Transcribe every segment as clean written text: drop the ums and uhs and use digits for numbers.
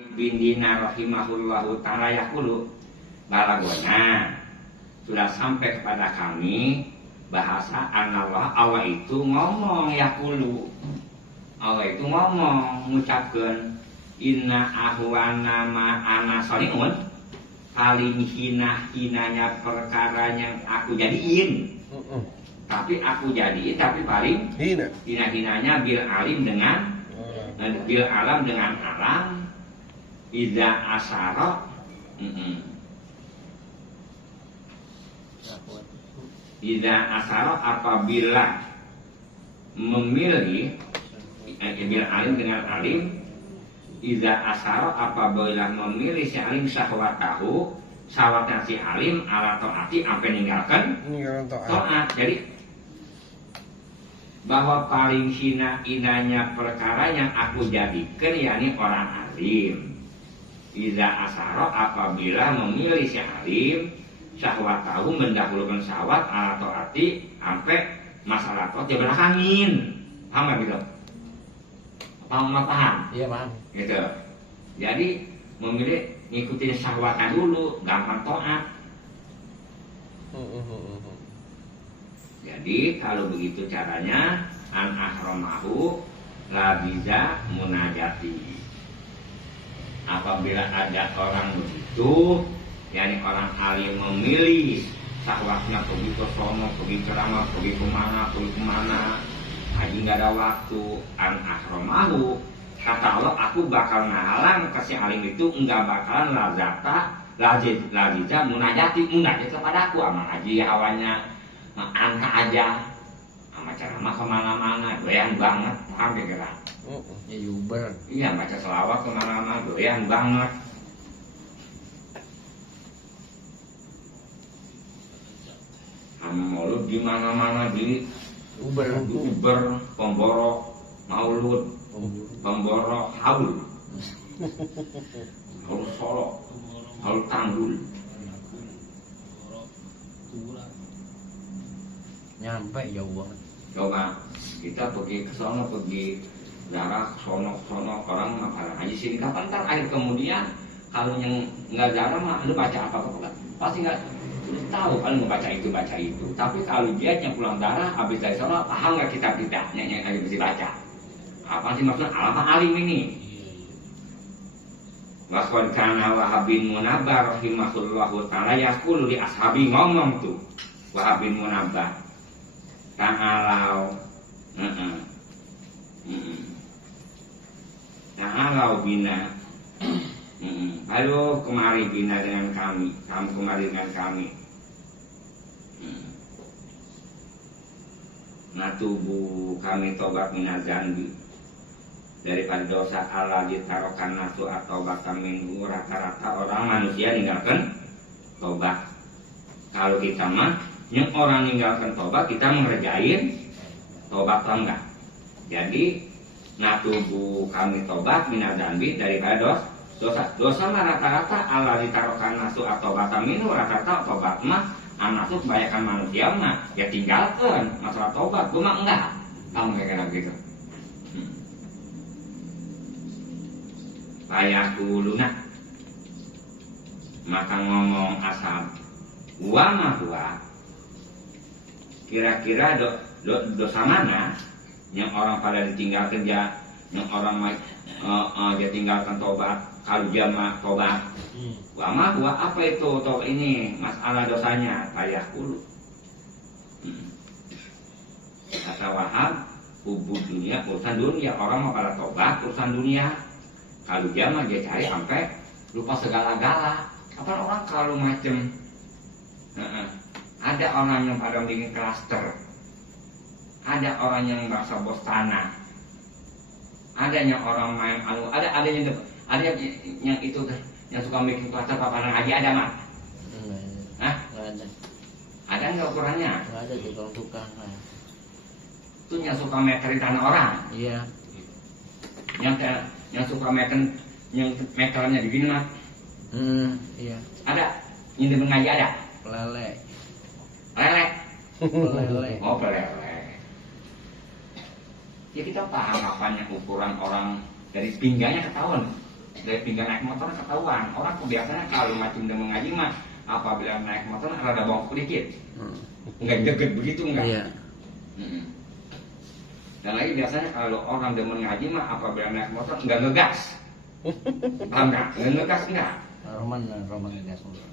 bin Dinar rahimahullahu ta'ala yaqulu, balagonya sudah sampai kepada kami bahasa anallah, Allah itu ngomong yaqulu, Allah itu ngomong mengucapkan inna ahwana ma'ana salimun, paling hinanya perkara yang aku jadiin, tapi aku jadiin tapi paling hinanya bil alim dengan bil alam dengan alam. Iza asaro Iza asaro apabila memilih bil alim dengan alim. Iza asaro apabila memilih si alim syahwatahu, syahwatnya si alim ala taati sampai ninggalkan taat. Jadi bahwa paling inanya perkara yang aku jadikan yakni orang alim. Iza asaro apabila memilih si alim syahwatahu mendahulukan syahwat ala taati sampai masalah taat di belakangin. Paham gak gitu? Paham? Iya paham. Gitu. Jadi memilih ngikutin syahwatnya dulu, gampang taat. Jadi kalau begitu caranya an ahramahu la biza munajati. Apabila ada orang begitu, yakni orang alim memilih syahwatnya pergi ke sono, pergi ceramah, pergi kemana, lagi nggak ada waktu, an ahramahu, kata Allah, aku bakal ngalang kasih alim itu nggak bakalan laziza munajati kepada aku, sama ngaji awalnya angka aja, sama ceramah kemana-mana, doyan banget, paham kira-kira? Ya Uber. Iya, baca selawat kemana-mana, doyan banget. Maulud di mana-mana di Uber, pemborok maulud, pemborok haul Solo, haul Tanggul. Nyampe jauh banget. Coba kita pergi ke sono, pergi darah sono orang makanan aja sini kapan ntar akhir kemudian kalau yang nggak jarang mah lu baca apa pasti nggak tahu, paling baca itu. Tapi kalau dia yang pulang darah habis dari sono paham nggak kita yang lagi mesti baca apa sih maksudnya apa alim ini. Waqad kana Wahab bin Munabbah rahimahullahu ta'ala yaqulu li ashabi, ngomong tuh Wahab bin Munabbah ta'alau ta'alau bina halo kemari bina dengan kami, kamu kemari dengan kami. Natubu kami tobat minazanbi daripada dosa Allah ditarokan nasu atau bahkan minggu. Rata-rata orang manusia ninggalkan tobat. Kalau kita mah yang orang ninggalkan tobat, kita mengerjain tobat atau enggak. Jadi natubu kami tobat minazanbi daripada dosa mah rata-rata Allah ditarokan nasu atau bahkan minggu. Rata-rata tobat mah anasu kebanyakan manusia mah ya tinggalkan masalah tobat. Gue mah enggak. Kamu kayak gitu. Ayah kuluna maka ngomong asal wa kira-kira dosa mana yang orang pada ditinggalkan dia, yang orang dia tinggalkan tobat. Kalau dia mah tobat wa apa itu tobat ini masalah dosanya ayah kulu. Kata Wahab hubud dunia, urusan dunia, orang mau pada tobat urusan dunia. Kalau dia mah dia cari sampai lupa segala-gala. Apa orang kalau macem ada orang yang pada bikin klaster, ada orang yang merasa bos tanah, ada yang orang main ada yang itu yang suka bikin klaster paparan aja ada mah? Hah? Nggak ada. Ada nggak ukurannya? Nggak ada di tukang. Itu yang suka meterin tanah orang. Iya. Yang suka meterannya di sini mah. Iya. Ada. Yang mengaji ada. Lele. Oh pelele. Ya kita paham apanya ukuran orang dari pinggangnya ketahuan. dari tinggal naik motor ketahuan. Orang biasanya kalau macam udah mengaji mah apabila naik motor rada bongkok dikit, nggak jeget begitu enggak. Iya. Dan lagi biasanya kalau orang udah mengaji mah apabila naik motor nggak ngegas, paham nggak? Nggak ngegas enggak. Roman ngegas mulu.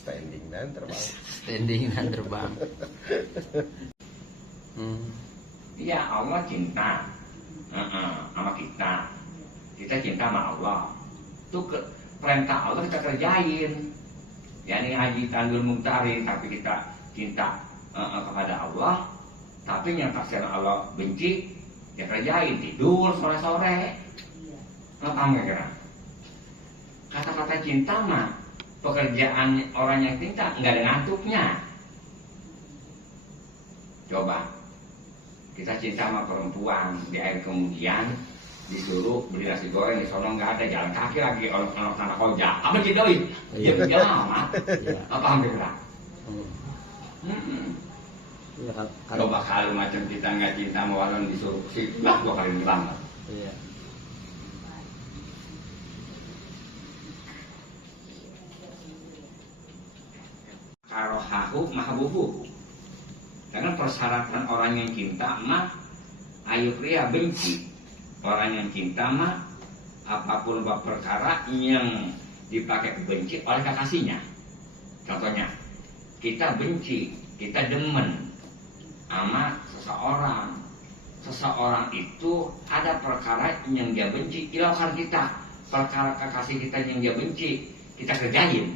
Standing dan terbang. Standing dan terbang. Iya, Allah cinta sama kita. Kita cinta sama Allah. Itu perintah Allah kita kerjain. Ya ini haji tandur muktari, tapi kita cinta kepada Allah. Tapi yang taksir Allah benci, ya kerjain. Tidur sore-sore. Paham nggak kira? Kata-kata cinta mah pekerjaan orang yang cinta nggak ada ngantuknya. Coba kita cinta sama perempuan di air kemudian disuruh beli nasi goreng di sono nggak ada, jalan kaki lagi orang sana koja apa cintai dia berjalan amat apa hampir lah. Coba kalau macam kita nggak cinta sama orang disuruh silah 2 kali ngelam. Iya. Karohahu mahabuhu. Karena persyaratan orang yang cinta mah ayu pria benci. Orang yang cinta mah apapun perkara yang dipakai benci oleh kekasihnya. Contohnya, kita benci, kita demen sama seseorang. Seseorang itu ada perkara yang dia benci, ilaukan kita. Perkara kekasih kita yang dia benci, kita kerjain.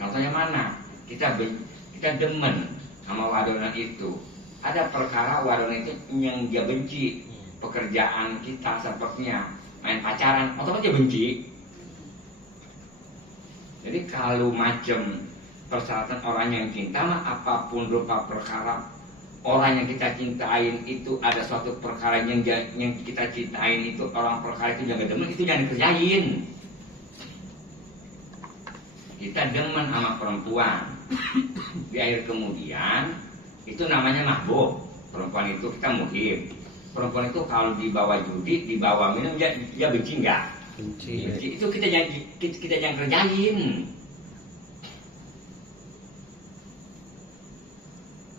Contohnya mana? Kita demen sama wadona itu. Ada perkara wadona itu yang dia benci. Pekerjaan kita sepertinya main pacaran, otomatis dia benci. Jadi kalau macam persyaratan orang yang cinta mah apapun rupa perkara orang yang kita cintain itu ada suatu perkara yang kita cintain itu orang perkara itu jangan demen, itu jangan dikerjain. Kita demen sama perempuan di akhir kemudian itu namanya mahbub. Perempuan itu kita muhib. Perempuan itu kalau dibawa judi, dibawa minum, dia benci enggak? Benci. Itu kita jangan kerjain.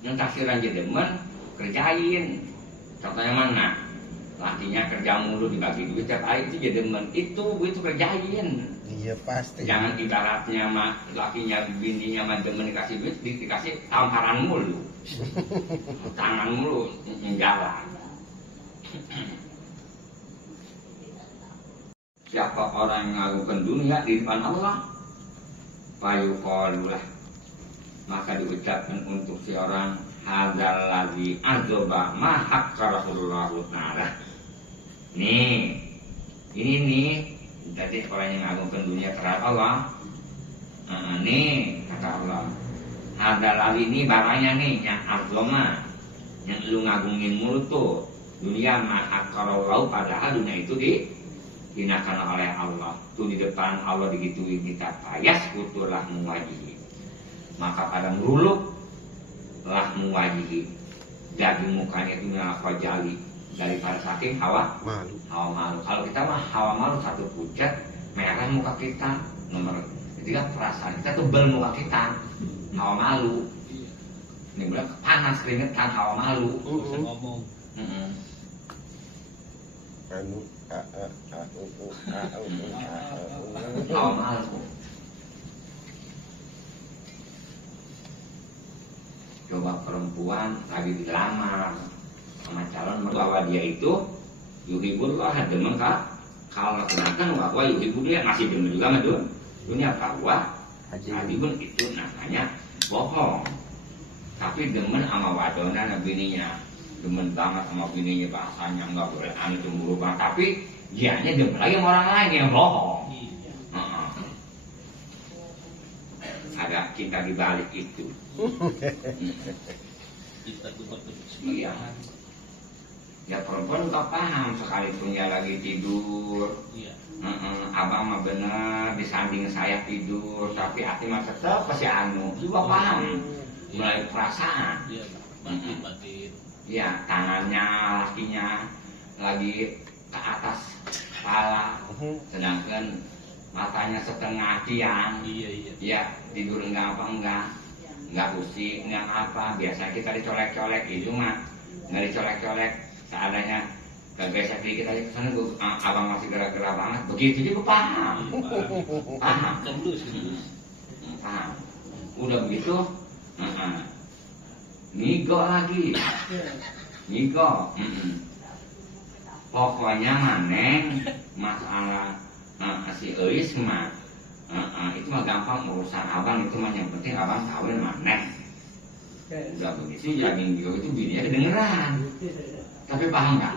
Yang taksiran dia demen, kerjain. Contohnya mana? Lakinya kerja mulu dibagi duit tiap hari itu dia demen. Itu kerjain. Iya pasti. Jangan ibaratnya mah lakinya bininya mah demen dikasih duit, dikasih tamparan mulu. Tangan mulu jalan. Siapa orang yang mengagungkan dunia di depan Allah, fayuqalulah, maka diucapkan untuk si orang hadzal ladzi azoba ma hakka Rasulullah ta'ala. Nih, ini nih, jadi orang yang mengagungkan dunia terhadap Allah. Nih kata Allah, hadzal ladzi ini barangnya nih yang azoma, yang lu ngagungin mulu tuh. Dunia mahakarallahu, padahal dunia itu dihinakan oleh Allah. Itu di depan Allah digituin kita payas kutulah muwajihi. Maka pada meruluk lah muwajihi. Daging mukanya itu minal-fajali, daripada saking hawa malu. Kalau kita mah hawa malu satu pucat, merah muka kita. Nomor ketiga perasaan kita tebal muka kita, hawa malu. Ini bilang panas keringetan hawa malu. Ngomong. Hawa malu. Coba perempuan lagi dilamar sama calon bahwa dia itu yuhibullah, demen kak. Kalau sedangkan bahwa yuhibul dia masih demen juga sama dunia bahwa adibun itu namanya bohong. Tapi demen sama wadona dan bininya, demen banget sama bininya, bahasanya nggak boleh anu cemburu banget. Tapi dianya demen lagi sama orang lain yang bohong. Ada cinta di balik itu. Iya. Ya perempuan nggak paham sekalipun dia lagi tidur. Abang mah bener disanding saya tidur, tapi hati mah tetap pasti anu. Juga paham. Mulai perasaan. Batin. Ya tangannya lakinya lagi ke atas kepala, sedangkan matanya setengah tiang. Iya. Ya tidur enggak pusing, enggak apa. Biasanya kita dicolek-colek, itu mah nggak dicolek-colek, seadanya kegesek dikit aja kesana, abang masih gerak-gerak banget. Begitu juga paham. Paham. Paham. Udah begitu, ngigo lagi. Ngigo. Pokoknya maneng masalah si Eis mah itu mah gampang urusan abang, itu mah yang penting abang kawin maneng. Udah begitu jadi ngigo itu bininya kedengeran. Tapi paham nggak?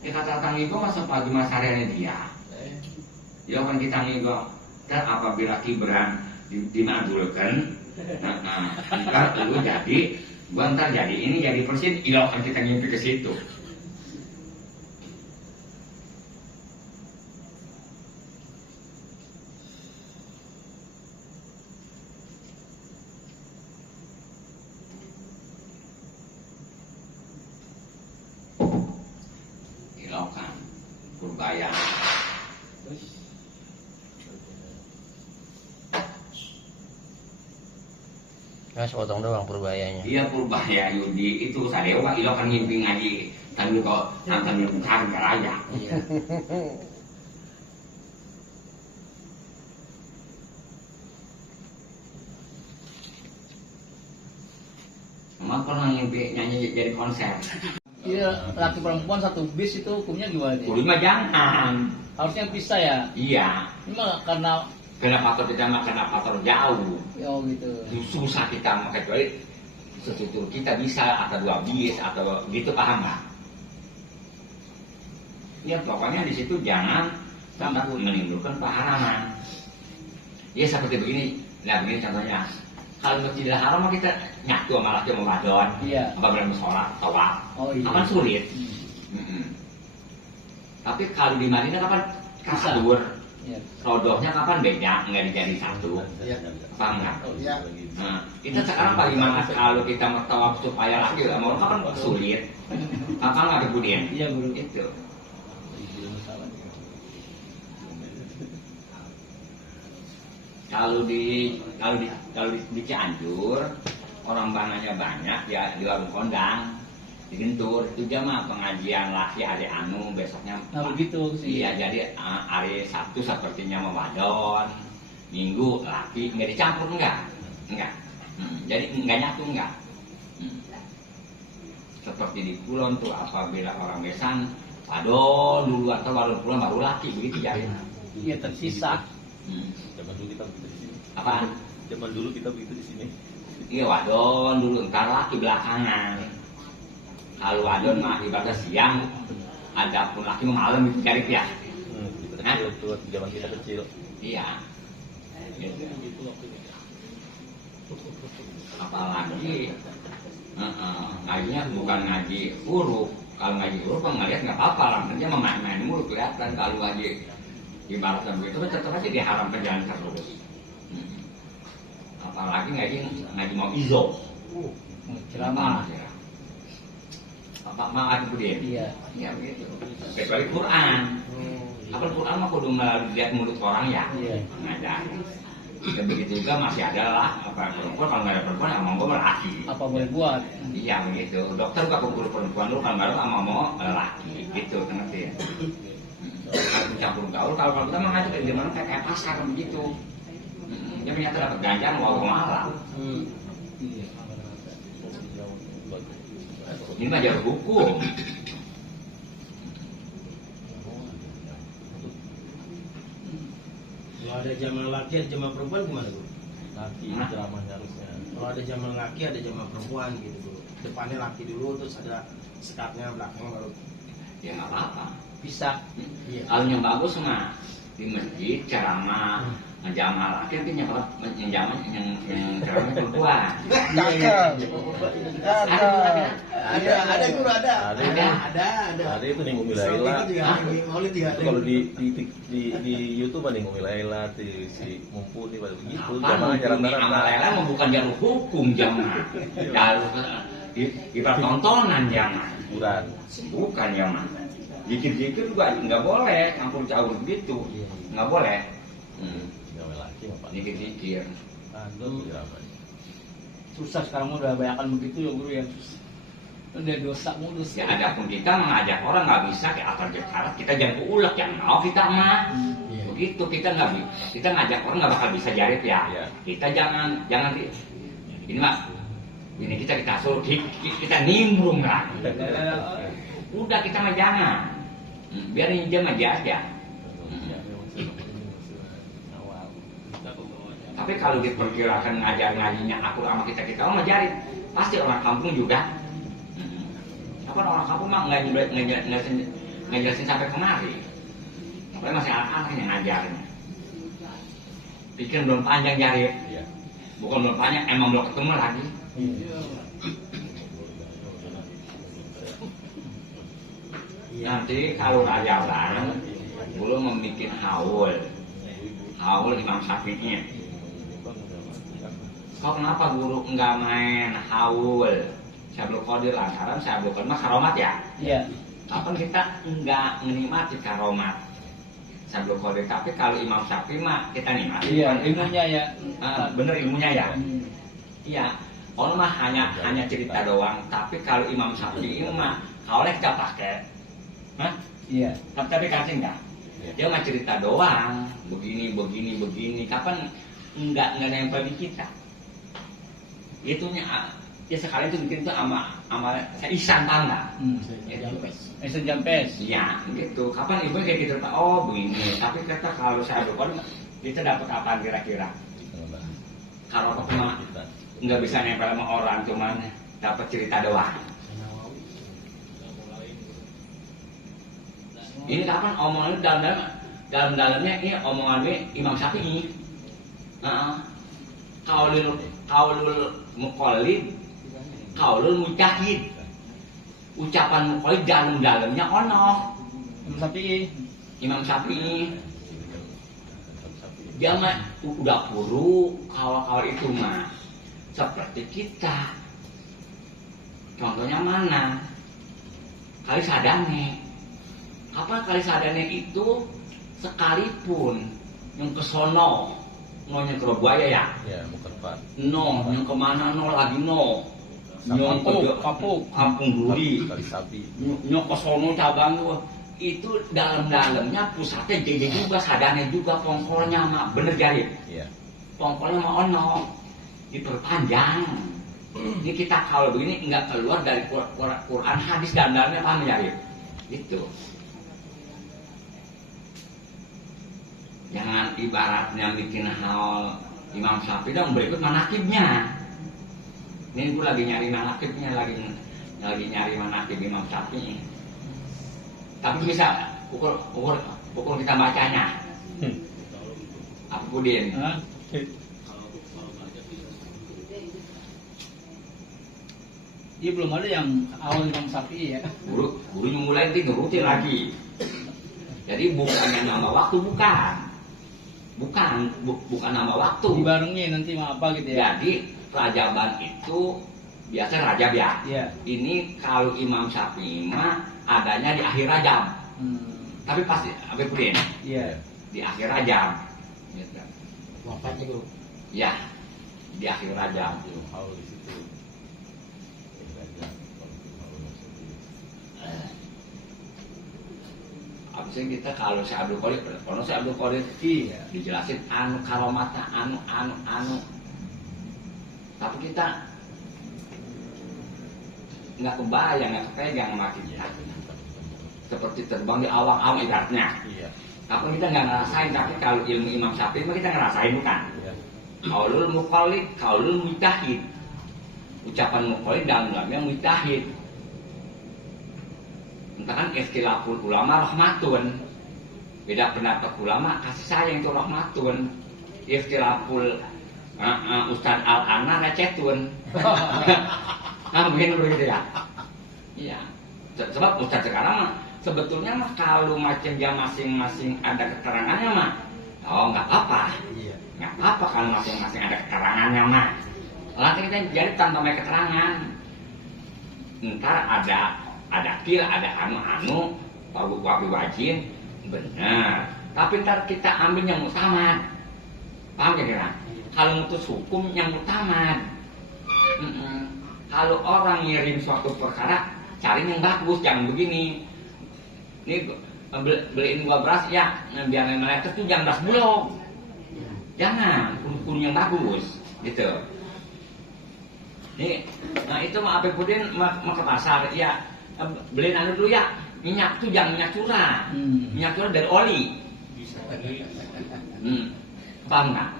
Ya kata ngigo masa pagi masa hariannya dia. Ya kan kita ngigo. Dan apabila Kibran dimadulkan, ntar lu jadi, gua ntar jadi ini jadi persin, kan kita ngimpi ke situ. Ilokan, Purbaya. Mas potong doang Purbayanya. Iya Purbaya Yudi itu sadewa ilo kan ngimpi ngaji sambil kok sambil mencari raya. Iya. Emang pernah ngimpi nyanyi jadi konser. Iya, laki perempuan satu bis itu hukumnya gimana? Kudu mah jangan. Harusnya bisa ya. Iya. Ini mah karena Kenapa kita mah kenapa terjauh? oh gitu. Susah kita mah kecuali setutur kita bisa atau dua bis atau gitu, paham nggak? Ya pokoknya di situ jangan sampai menimbulkan paharaman. Ya seperti begini, nah begini contohnya. Kalau Masjidil Haram mah kita nyatu sama laki sama wadon, Iya. apabila mau sholat, tawaf, Oh iya. akan sulit. Tapi kalau di Madinah kapan kasadur, Iya. rodohnya kapan beda, nggak dijadi satu, paham nggak? Iya. Nah, kita sekarang bagaimana kalau kita mau tawaf supaya laki sama orang kapan sulit, apa nggak kemudian? Iya guru. Itu. Kalau di Cianjur orang bananya banyak ya, di warung kondang di Gentur itu dia mah pengajian laki hari anu besoknya. Nah begitu sih. Iya, jadi hari Sabtu sepertinya mewadon, Minggu laki, nggak dicampur enggak. Jadi nggak nyatu enggak. Seperti di Kulon tuh apabila orang besan wadon dulu atau wadon pulang baru laki, begitu jadi. Iya tersisa. Zaman dulu kita begitu di sini. Apaan? Zaman dulu kita begitu di sini. Iya wadon dulu, ntar laki belakangan. Kalau wadon mah ibadah siang, ada pun laki malam itu cari ya. Kita kecil tuh, zaman kita kecil. Iya. Gitu. Apalagi ngajinya bukan ngaji huruf. Kalau ngaji huruf kan ngeliat nggak apa-apa, langsungnya main-main mulu kelihatan. Kalau ngaji ibaratnya begitu kan tetap aja diharamkan jalan terus. Apalagi ngaji mau izo. Ceramah. Apa ada budaya? Iya. Ya begitu. Kecuali Quran. Apa Quran mah kudu melihat mulut orang ya. Iya. Ngajar. Dan begitu juga masih ada lah apa perempuan, kalau nggak ada perempuan ya mau laki. Apa boleh buat? Iya begitu. Dokter nggak kumpul perempuan dulu, kalau nggak mau laki. Gitu ngerti ya. Kalau campur gaul, kalau kita mah ngajar di mana kayak pasar begitu. Dia ternyata dapat ganjar mau malam. Ini mah jalur hukum. Kalau ada jamaah laki, ada jamaah perempuan gimana Bu? Laki ceramahnya harusnya. Kalau ada jamaah laki, ada jamaah perempuan gitu Bu. Depannya laki dulu, terus ada sekatnya belakangnya baru. Ya nggak apa-apa. Bisa. Iya. Kalau yang bagus mah di masjid ceramah menjamah laki, tapi yang ceramah perempuan. Cakep. Ada guru ada. Ada itu nih Umi Soal Laila. itu juga ada, Maulid juga ada. Kalau di YouTube ada Umi Laila, si Mumpuni pada begitu. Apa Jamaah Umi jarang-jarang. sama Laila mah bukan jalur hukum jamaah. Jalur Ibarat tontonan ya mah. Hiburan. Bukan ya mah. Dikit-dikit juga nggak boleh campur caur begitu, nggak boleh. Gawe laki apa? Dikit-dikit. Aduh, Susah sekarang udah banyakan begitu ya guru ya. Udah dosa mulu sih. Ya ada pun kita mengajak orang nggak bisa kayak akar jekarat, kita jangan keulek yang mau kita mah. Begitu kita nggak kita ngajak orang nggak bakal bisa jarit ya. Iya. Kita jangan ini mah ini kita suruh kita nimbrung lah. Udah kita mah jangan. Biar ninja aja. Tapi kalau diperkirakan ngajinya aku sama kita mah jarit, pasti orang kampung juga. Apa orang kampung mah ngejelasin sampai kemari. Apalagi masih anak-anak yang ngajarnya. Pikir belum panjang jarit. Iya. Bukan belum panjang, emang belum ketemu lagi. Nanti kalau Rajaban belum membuat haul Imam Syafi'i. Kok kenapa guru enggak main haul Syaikhul Qadir lantaran Syaikhul Qadir mah karomat ya? Iya. Kapan kita enggak menikmati karomat Syaikhul Qadir, tapi kalau Imam Syafi'i mah kita nikmati. Iya, ilmunya ya. Bener ilmunya ya. Iya. Orang mah hanya cerita doang, tapi kalau Imam Syafi'i mah kalau kita pakai. Hah? Iya. Tapi kasih enggak? Dia mah cerita doang, begini. Kapan enggak nempel di kita? Itunya ya sekali itu bikin tuh sama Ihsan tangga. Ihsan Jampes. Iya, gitu. Kapan ibu kayak gitu Pak? Oh, begini. Tapi kata kalau saya bukan kita dapat apa kira-kira? Kalau aku mah nggak bisa nempel sama orang, cuman dapat cerita doang. Ini kapan omongan dalam-dalamnya ini omongannya Imam Syafi'i. Kaulul muqallid, kaulul mujtahid. Ucapan muqallid dalam-dalamnya ono. Imam Syafi'i. Dia mah udah puru kalau itu mah seperti kita. Contohnya mana? Kali sadane. Kapan kali sadane itu sekalipun yang kesono, yang ke Surabaya ya? Ya, bukan Pak. Yang kemana lagi yang Kampung Duri, Kali Sapi. yang kesono cabang itu dalamnya pusatnya jadi juga sadane juga pongkolnya mah bener jadi. Iya. Pongkolnya mah ono diperpanjang. Ini kita kalau begini nggak keluar dari Quran hadis dan dalamnya paham jadi. Itu. Jangan ibaratnya bikin hal Imam Syafi'i dan berikut manakibnya. Ini gue lagi nyari manakibnya, lagi nyari manakib Imam Syafi'i. Tapi bisa ukur kita bacanya. Apa Budin? Iya belum ada yang awal Imam Syafi'i ya. Gurunya mulai nanti nurutin lagi. Jadi bukannya nama waktu bukan nama waktu. Dibarengin nanti mau apa gitu ya. Jadi Rajaban itu biasa Rajab ya. Iya. Ini kalau Imam Syafi'i mah adanya di akhir Rajab. Tapi pasti apa Budin? Iya. Di akhir Rajab. Gitu. Wafatnya guru. Ya, di akhir Rajab. Haul di situ. Abisnya kita kalau si Abdul Qadir Iya. dijelasin anu karomata anu. Tapi kita nggak kebayang, nggak kepegang sama kita. Seperti terbang di awang-awang ibaratnya. Iya. Tapi kita nggak ngerasain. Tapi kalau ilmu Imam Syafi'i kita ngerasain bukan? Iya. Kaulul muqallid, kaulul mujtahid. Ucapan muqallid dalamnya mujtahid. Entah kan ikhtilaful ulama rahmatun. Beda pendapat ulama kasih sayang itu rahmatun. Ikhtilaful Ustaz Al-Ana recetun. Nah mungkin begitu ya. Iya. Sebab Ustaz sekarang sebetulnya mah kalau macam dia masing-masing ada keterangannya mah, oh nggak apa-apa. Iya. Nggak apa-apa kalau masing-masing ada keterangannya mah. Nanti kita jadi tanpa keterangan. ntar ada kil, ada anu wabi wajin, benar. Tapi ntar kita ambil yang utama, paham kira-kira? Kalau mutus hukum yang utama. Kalau orang ngirim suatu perkara, cari yang bagus, jangan begini. Ini beliin gua beras ya, biar meletes tuh jangan beras bulog. Jangan, kuning yang bagus, gitu. Nih, nah itu mah apa pudin mau ke pasar, ya beliin anu dulu ya, minyak tuh jangan minyak curah, minyak curah dari oli. Paham nggak?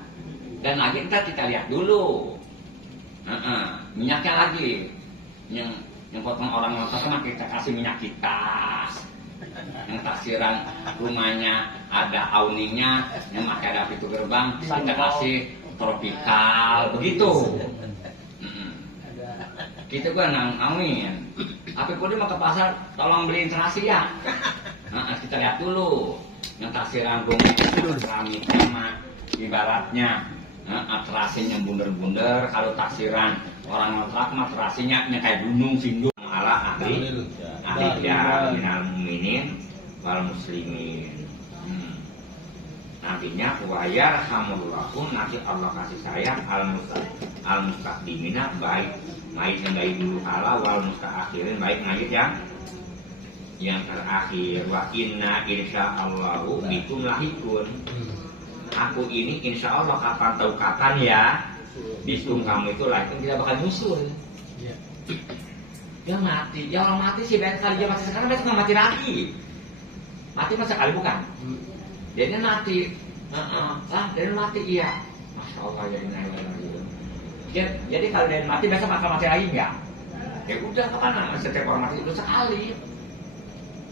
Dan lagi kita lihat dulu, minyaknya lagi, yang potong orang nonton mah kita kasih minyak kita. Yang taksiran rumahnya ada auninya, yang pakai ada pintu gerbang, kita kasih tropikal, begitu. Kita gua ngawin. Apa pun dia mau ke pasar, tolong beliin terasi ya. Kita lihat dulu, yang taksiran rumahnya, keramiknya mah ibaratnya terasinya bunder-bunder. Kalau taksiran orang ngontrak mah terasinya kayak gunung sindung. Ala ahli ya minal mu'minin wal muslimin. Nantinya wayar hamullahu, nanti Allah kasih sayang al mustaqdimina, baik mayit yang baik dulu kala, wal mustaakhirin, baik mayit yang terakhir. Wa inna insyaallahu bikum lahikun. Aku ini insya Allah kapan tahu kapan ya, bikum kamu itu lahikun, tidak bakal nyusul. Dia mati, ya orang mati sih banyak kali dia mati sekarang, besok nggak mati lagi. Mati masa kali bukan? Jadi mati, dari mati iya. Masya Allah ya. Jadi kalau dia mati besok bakal mati lagi nggak? Ya udah kapan setiap orang mati itu sekali.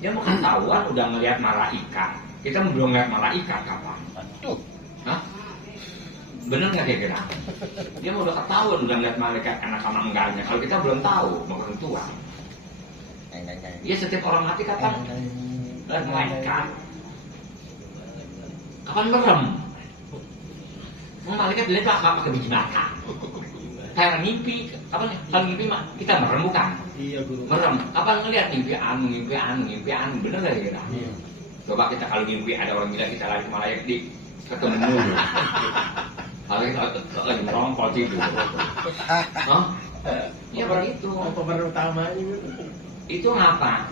Dia mau ketahuan udah melihat malaikat. Kita belum melihat malaikat kapan? Hah? Bener nggak kira-kira? Dia mau udah ketahuan udah melihat malaikat karena sama enggaknya. Kalau kita belum tahu, mau ketentuan. Iya setiap orang mati kapan melihat malaikat? Kapan merem? Malaikat dilihat apa ke biji mata? Kayak mimpi. Kapan? Kalau mimpi kita merem bukan? Iya guru. Merem. Kapan ngelihat mimpi anu? Bener nggak kira-kira? Coba kita kalau mimpi ada orang gila kita lari ke malaikat ketemu. Kalau kita lagi merongkol tidur. Ya begitu. Pemeran utamanya Itu ngapa?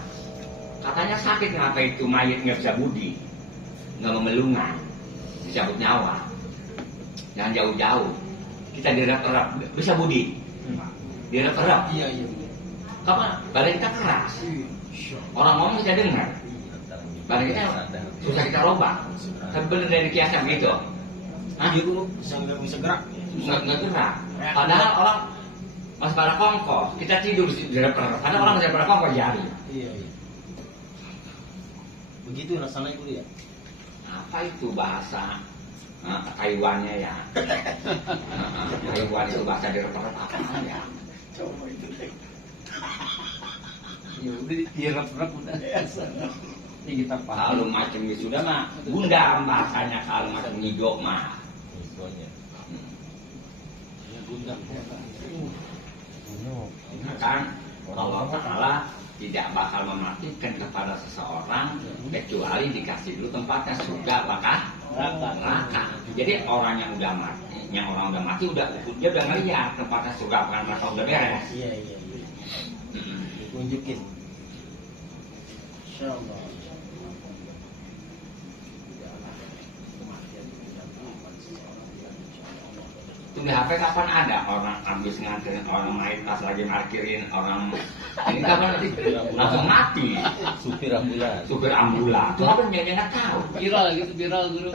Katanya sakit ngapa itu mayat nggak bisa budi, nggak memelungan, dicabut nyawa. Jangan jauh-jauh. Kita direp-rep, bisa budi. Direp-rep. Iya. Kapan? Badan kita keras. Orang ngomong kita dengar. Badan kita susah kita robak. Tapi benar dari kiasan gitu. Iya guru, bisa gerak. Nggak gerak. Padahal orang masih pada kongkos, kita tidur di depan. Padahal orang masih pada kongkos jari. Iya. Begitu rasanya guru ya. Apa itu bahasa Taiwannya ya? Taiwan itu bahasa di depan apa ya? coba itu deh. Ya udah direp-rep udah. Ini kita paham. Kalau macam sudah mah bunda bahasanya, kalau macam nidok mah. Kan Allah Ta'ala tidak bakal mematikan kepada seseorang kecuali dikasih dulu tempatnya surga neraka. Jadi orang yang udah mati, dia udah ngeliat tempatnya surga bukan neraka, udah beres. Iya. Tunjukin. Insyaallah. Itu di HP kapan ada orang habis nganterin orang main pas lagi parkirin orang ini kapan nanti langsung mati. Supir ambulan. Supir ambulan. Itu apa yang nggak tahu. Viral dulu.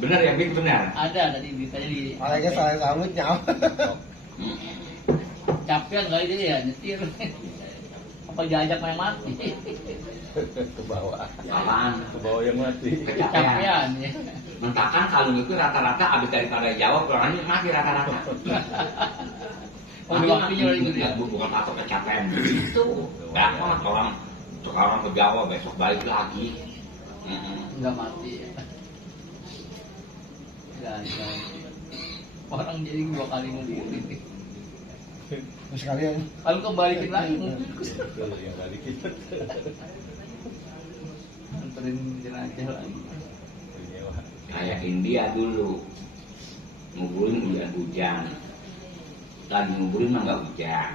Benar ya, Bik, benar. Ada tadi beritanya di. Malahnya salah sambut nyawa. Capek kali dia ya nyetir. Apa diajak main mati? Ke bawah. Apaan? Ke bawah yang mati. Kecapean. Capean ya. Mentakan kalau itu rata-rata abis daripada jawab orangnya mati rata-rata. Oh, waktunya lagi gitu ya? Bukan atau kecapean itu. Dapat orang sekarang ke Jawa besok balik lagi. Enggak mati. Dan orang jadi 2 kali ngumpul ini. sekalian. Kalau kembalikin lagi mungkin Itu yang balikin. anterin jenazah lagi. Nyewa. Kayak India dulu nguburin hujan, lagi nguburin mah nggak hujan,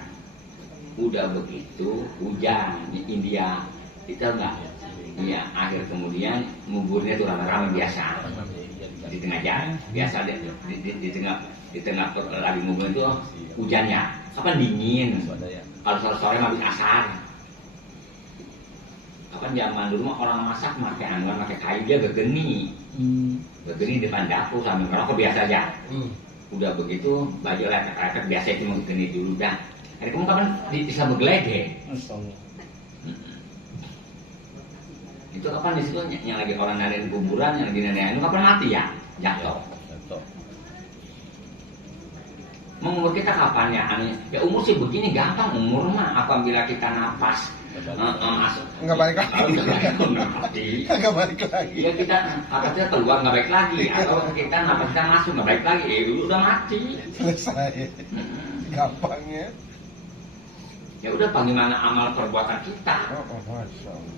udah begitu hujan di India itu enggak, iya akhir kemudian nguburnya tuh rame-rame biasa di tengah jalan, biasa di tengah lagi nguburin itu hujannya, kapan dingin, Swadaya. kalau sore-sore habis asar. Kapan zaman dulu mah orang masak pakai anggar, pakai kayu dia gegeni. Begini depan dapur sambil ngerokok biasa aja. Udah begitu baju lepek-lepek biasa itu begini dulu dah. Hari kamu kapan bisa bergeledek? Itu kapan di situ yang lagi orang nariin kuburan, yang lagi nariin kapan mati ya? Jatuh. Jatuh. Umur kita kapan ya? Ya umur sih begini gampang umur mah apabila kita napas masuk. Nggak balik lagi. Mati. Nggak balik lagi. Ya kita napasnya keluar nggak baik lagi, atau kita napas kita masuk nggak baik lagi, udah mati. Selesai. Gampangnya. Ya udah bagaimana amal perbuatan kita? Masya Allah.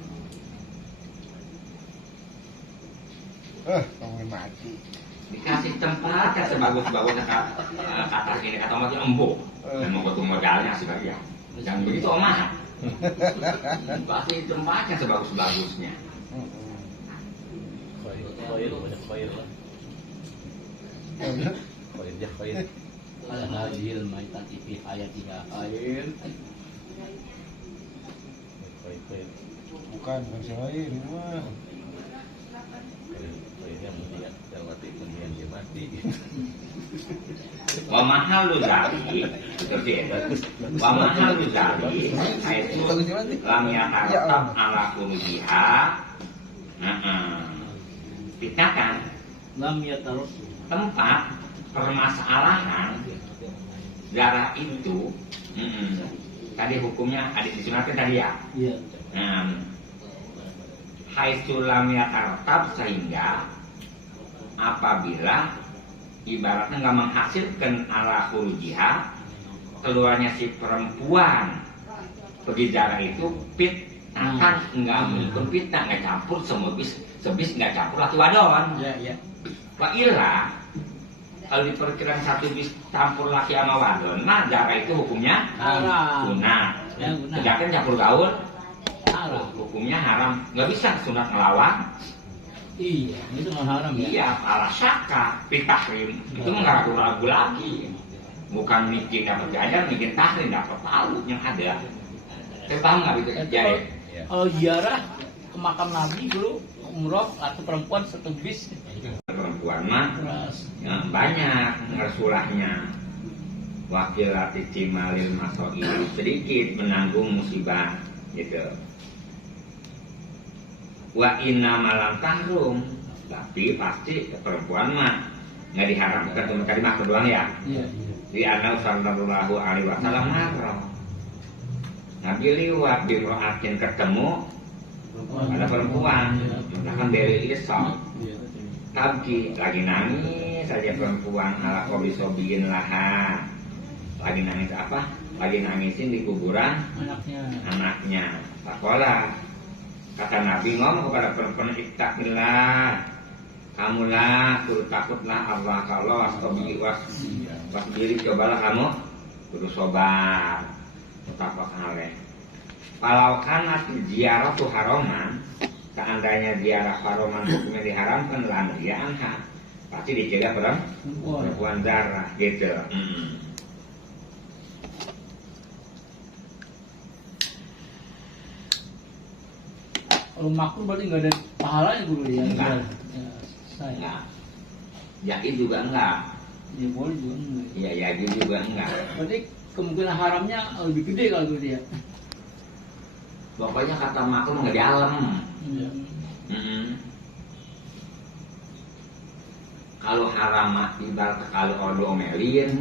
Kamu mati. Dikasih tempat yang sebagus-bagusnya kata ini kata mati embuk dan mau ketemu modalnya sebagian. Jangan begitu omah. Kasih tempat yang sebagus-bagusnya. Koil banyak koil lah. Koil ya koil. Al-Hadil Maitati fi hayatiha air. Koil. Bukan saya rumah. Koilnya kemudian yang mati kemudian dia mati. Wa mahal lu zabi, seperti itu. Wa mahal lu zabi, itu lam yatartab ala kurujiha. Dikatakan Lam ya terus. tempat permasalahan darah itu, tadi hukumnya ada disunatkan tadi ya. Iya. Haitsu lam yatartab sehingga apabila ibaratnya nggak menghasilkan ala khurujiha keluarnya si perempuan pergi darah itu pit akan nggak mengikut pitna nggak campur sebis nggak campur laki wadon. Iya. Wa illa kalau diperkirakan satu bis campur laki sama wadon nah darah itu hukumnya Haram. sunat. Ya, benar. Sedangkan campur gaul Haram. hukumnya haram, nggak bisa sunat melawan. Iya, itu mah haram ya. Iya, ala syaka, pitahrim itu nggak ragu-ragu lagi. Bukan mikir dapat jajan, mikir tahrim dapat tahu yang ada. Saya paham nggak itu jadi? Kalau ziarah ke makam Nabi dulu umroh atau perempuan satu bis. Perempuan mah Terus yang banyak ngersulahnya. Wakil lati cimalil masoi sedikit menanggung musibah gitu. Wa inna malam tahrum, tapi pasti perempuan mah nggak diharapkan cuma tadi mah doang ya. iya. Di anau sallallahu alaihi wasallam marah. Nabi liwat bimro'atin ketemu ada perempuan, bahkan dari isam tabki lagi nangis saja perempuan ala kobi sobiin laha. Lagi nangis apa? Lagi nangisin di kuburan anaknya. Pakola. Kata Nabi ngomong kepada perempuan ittaqillah. Kamulah kudu takutlah Allah kalau wasbiri cobalah kamu kudu sobar. Tetap kaleh. Kalau karena ziarah tuh haroman, seandainya ziarah haroman hukumnya diharamkan lan dia anha pasti dijaga perempuan darah gitu. Kalau makruh berarti nggak ada pahalanya guru ya. Enggak. Saya. Enggak. Jadi juga enggak. Ya boleh juga enggak. Iya, jadi juga enggak. Berarti kemungkinan haramnya lebih gede kalau gitu ya. Pokoknya kata makruh nggak di alam. Kalau haram ibarat kalau orang diomelin,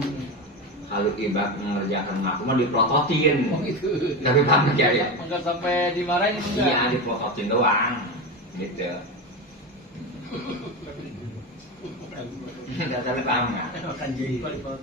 kalau ibarat mengerjakan makruh mah diprototin. Oh gitu. Tapi paham nggak ya? Enggak sampai dimarahin itu enggak. Iya, diprototin doang. Gitu. Nggak tahu paham nggak? Makan jadi kalau